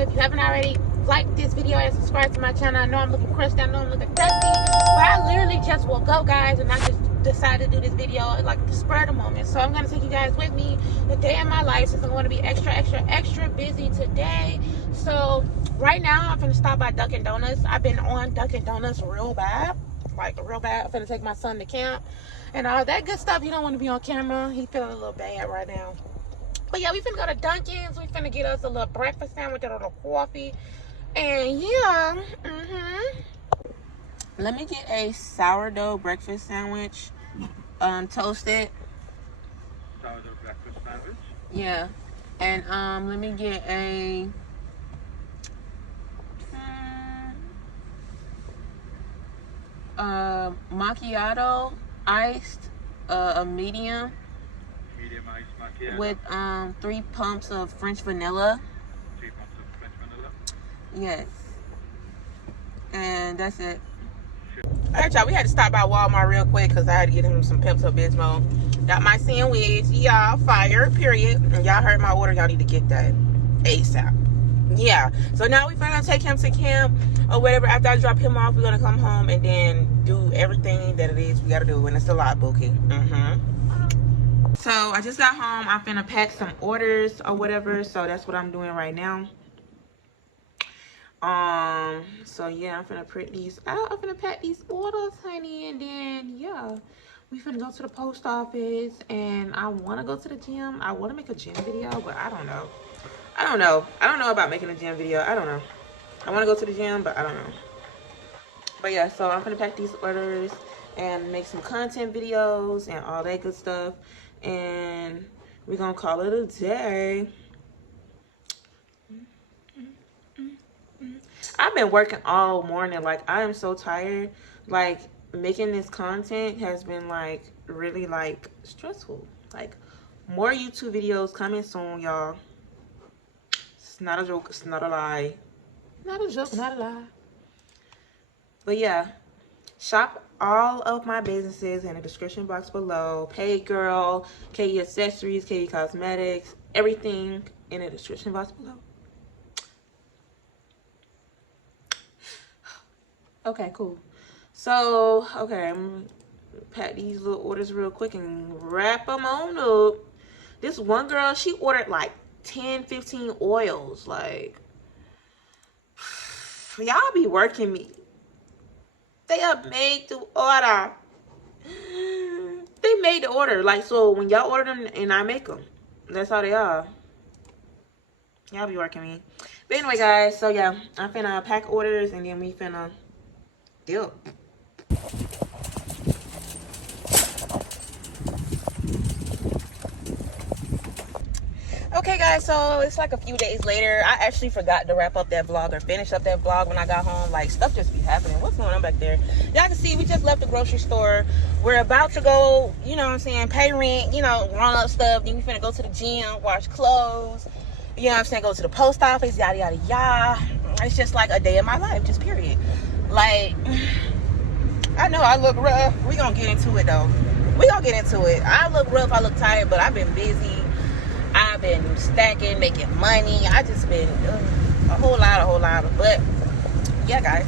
if you haven't already, like this video and subscribe to my channel. I know I'm looking crusty, I know I'm looking dusty, but I literally just woke up, guys, and I just decided to do this video like the spur of the moment. So I'm gonna take you guys with me the day in my life, since I'm going to be extra busy today. So right now I'm gonna stop by Dunkin' Donuts. I've been on Dunkin' Donuts real bad, like real bad. I'm gonna take my son to camp and all that good stuff. He don't want to be on camera, he feeling a little bad right now. But yeah, we finna go to Dunkin's. We finna get us a little breakfast sandwich and a little coffee. And yeah, let me get a sourdough breakfast sandwich, toasted. Sourdough breakfast sandwich? Yeah. And let me get a macchiato iced, a medium. Medium iced macchiato. With 3 pumps of French vanilla. 3 pumps of French vanilla? Yes. And that's it. Alright, y'all, we had to stop by Walmart real quick because I had to get him some Pepto-Bismol. Got my sandwich, y'all, fire, period. And y'all heard my order, y'all need to get that ASAP. Yeah, so now we're gonna take him to camp or whatever. After I drop him off, we're gonna come home and then do everything that it is we gotta do, and it's a lot, Bookie. So I just got home. I'm finna pack some orders or whatever, so that's what I'm doing right now. So yeah, I'm finna print these out. I'm finna pack these orders, honey, and then yeah, we finna go to the post office. And I want to go to the gym. I want to make a gym video, but I don't know about making a gym video. I don't know. I want to go to the gym, but I don't know. But yeah, so I'm gonna pack these orders and make some content videos and all that good stuff, and we're gonna call it a day. I've been working all morning. Like, I am so tired. Like, making this content has been like really like stressful. Like, more YouTube videos coming soon, y'all. It's not a joke, it's not a lie. Not a joke, not a lie. But yeah, shop all of my businesses in the description box below. Paid Girl, KE Accessories, KE Cosmetics, everything in the description box below. Okay, cool. So, okay, I'm gonna pack these little orders real quick and wrap them on up. This one girl, she ordered like 10, 15 oils. Like, y'all be working me. They have made the order. They made the order. Like, so when y'all order them and I make them, that's how they are. Y'all be working me. But anyway, guys, so yeah, I'm finna pack orders and then we finna deal. Okay, guys, so it's like a few days later. I actually forgot to wrap up that vlog or finish up that vlog when I got home. Like, stuff just be happening. What's going on back there? Y'all can see we just left the grocery store. We're about to go, you know what I'm saying, pay rent, you know, run up stuff. Then we finna go to the gym, wash clothes, you know what I'm saying, go to the post office, yada yada yada. It's just like a day in my life, just period. Like, I know I look rough. We gonna get into it though. We gonna get into it. I look rough, I look tired, but I've been busy. I've been stacking, making money. I just been a whole lot. But yeah, guys.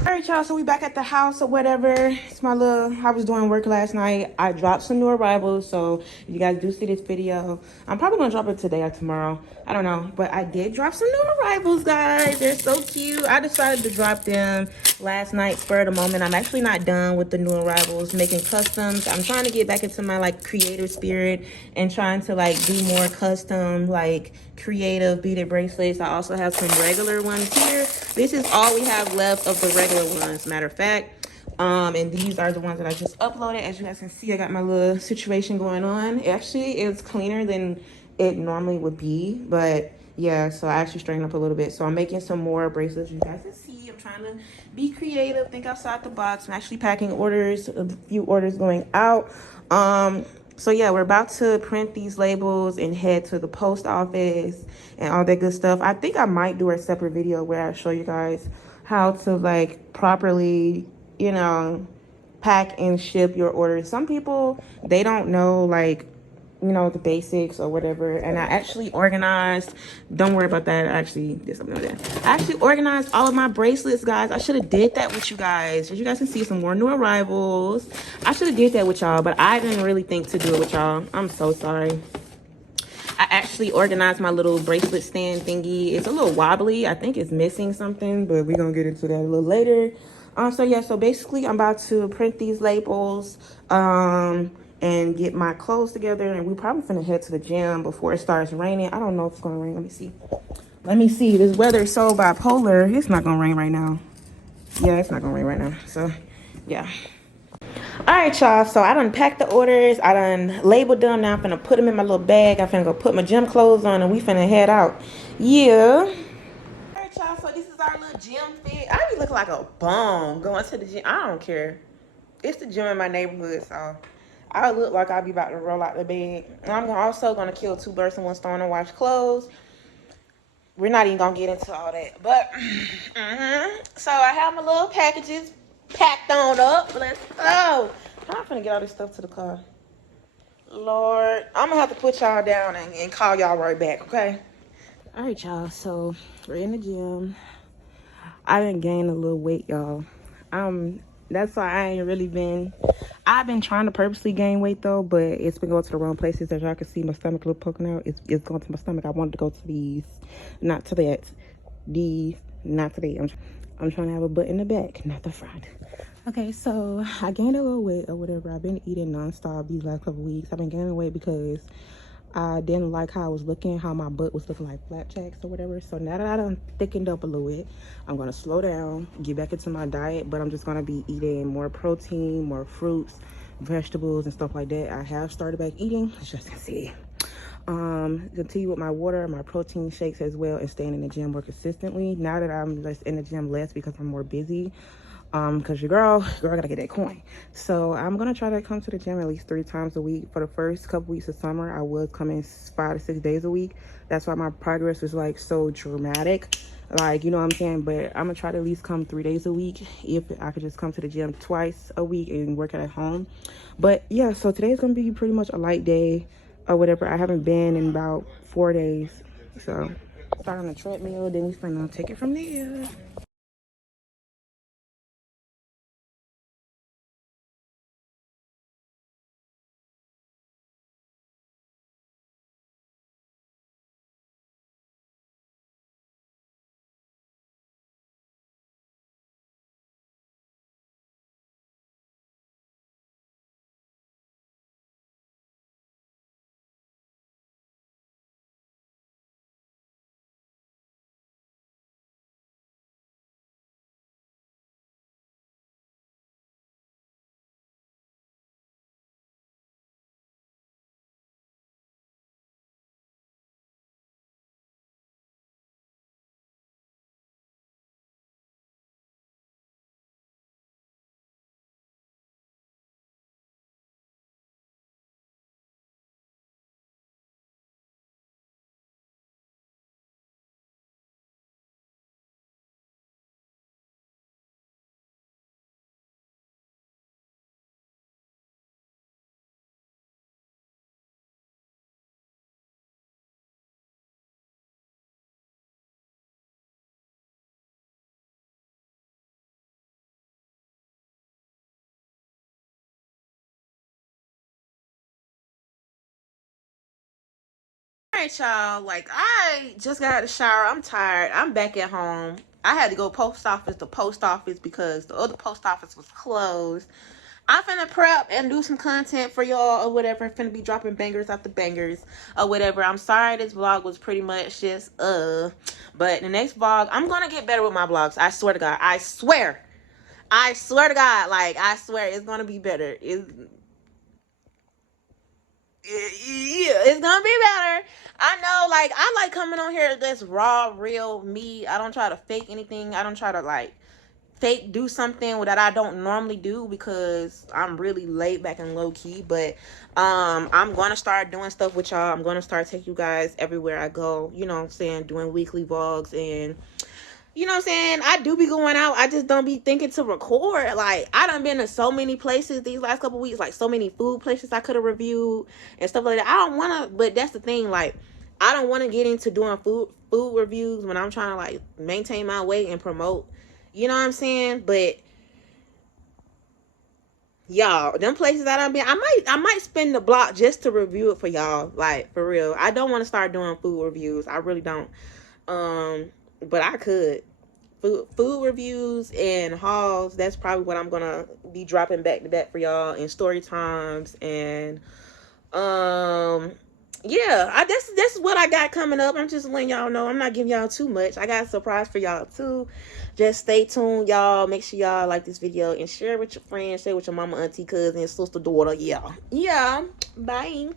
All right, y'all, so we back at the house or whatever. It's my little, I was doing work last night. I dropped some new arrivals, so if you guys do see this video, I'm probably gonna drop it today or tomorrow. I don't know, but I did drop some new arrivals, guys. They're so cute. I decided to drop them last night, spur of the moment. I'm actually not done with the new arrivals, making customs. I'm trying to get back into my like creator spirit and trying to like do more custom, like creative beaded bracelets. I also have some regular ones here. This is all we have left of the regular ones, matter of fact. And these are the ones that I just uploaded. As you guys can see, I got my little situation going on. Actually, it's cleaner than it normally would be, but yeah, so I actually straightened up a little bit. So I'm making some more bracelets. You guys can see I'm trying to be creative, think outside the box. I'm actually packing orders, a few orders going out. So yeah, we're about to print these labels and head to the post office and all that good stuff. I think I might do a separate video where I show you guys how to like properly, you know, pack and ship your orders. Some people, they don't know like you know, the basics or whatever. And I actually organized, don't worry about that. I actually did something like that. I actually organized all of my bracelets, guys. I should have did that with you guys. As you guys can see, some more new arrivals. I should have did that with y'all, but I didn't really think to do it with y'all. I'm so sorry. I actually organized my little bracelet stand thingy. It's a little wobbly. I think it's missing something, but we're gonna get into that a little later. So yeah, so basically I'm about to print these labels and get my clothes together, and we probably finna head to the gym before it starts raining. I don't know if it's gonna rain. Let me see. Let me see. This weather is so bipolar. It's not gonna rain right now. Yeah, it's not gonna rain right now. So yeah. All right, y'all, so I done packed the orders. I done labeled them. Now I'm finna put them in my little bag. I'm finna go put my gym clothes on, and we finna head out. Yeah. All right, y'all, so this is our little gym fit. I be looking like a bum going to the gym. I don't care. It's the gym in my neighborhood, so I look like I'll be about to roll out the bed. And I'm also gonna kill two birds with one stone and wash clothes. We're not even gonna get into all that, but so I have my little packages packed on up. Let's go. I'm finna get all this stuff to the car. Lord, I'm gonna have to put y'all down and call y'all right back, okay? All right, y'all, so we're in the gym. I done gained a little weight, y'all. That's why I ain't really been, I've been trying to purposely gain weight though, but it's been going to the wrong places. As y'all can see, my stomach a little poking out. It's going to my stomach. I wanted to go to these, not to that. These, not to that. I'm trying to have a butt in the back, not the front. Okay, so I gained a little weight or whatever. I've been eating nonstop these last couple weeks. I've been gaining weight because I didn't like how I was looking, how my butt was looking like flapjacks or whatever. So now that I done thickened up a little bit, I'm gonna slow down, get back into my diet, but I'm just gonna be eating more protein, more fruits, vegetables, and stuff like that. I have started back eating, as you can see. Continue with my water, my protein shakes as well, and staying in the gym more consistently. Now that I'm less in the gym less because I'm more busy, because your girl gotta get that coin. So I'm gonna try to come to the gym at least 3 times a week. For the first couple weeks of summer, I was coming 5 to 6 days a week. That's why my progress was like so dramatic, like, you know what I'm saying. But I'm gonna try to at least come 3 days a week. If I could just come to the gym twice a week and work at home. But yeah, so today's gonna be pretty much a light day or whatever. I haven't been in about 4 days, so start on the treadmill, then we finna take it from there. All right, y'all, like, I just got out of the shower. I'm tired. I'm back at home. I had to go post office to post office because the other post office was closed. I'm finna prep and do some content for y'all or whatever. Finna be dropping bangers after bangers or whatever. I'm sorry this vlog was pretty much just but the next vlog, I'm gonna get better with my vlogs. I swear to God. I swear to God. Like, I swear it's gonna be better. Yeah, it's gonna be better. I know, like, I like coming on here that's raw, real me. I don't try to fake anything. I don't try to, like, fake do something that I don't normally do because I'm really laid back and low key. But I'm gonna start doing stuff with y'all. I'm gonna start taking you guys everywhere I go, you know what I'm saying, doing weekly vlogs and you know what I'm saying? I do be going out. I just don't be thinking to record. Like, I done been to so many places these last couple weeks, like so many food places I could have reviewed and stuff like that. I don't want to, but that's the thing. Like, I don't want to get into doing food reviews when I'm trying to like maintain my weight and promote. You know what I'm saying? But y'all, them places that I've been, I might spend the block just to review it for y'all. Like, for real. I don't want to start doing food reviews. I really don't. But I could. Food reviews and hauls, that's probably what I'm gonna be dropping back to back for y'all, and story times, and yeah, that's what I got coming up. I'm just letting y'all know. I'm not giving y'all too much. I got a surprise for y'all too. Just stay tuned, y'all. Make sure y'all like this video and share it with your friends, share it with your mama, auntie, cousin, sister, daughter. Yeah. Bye.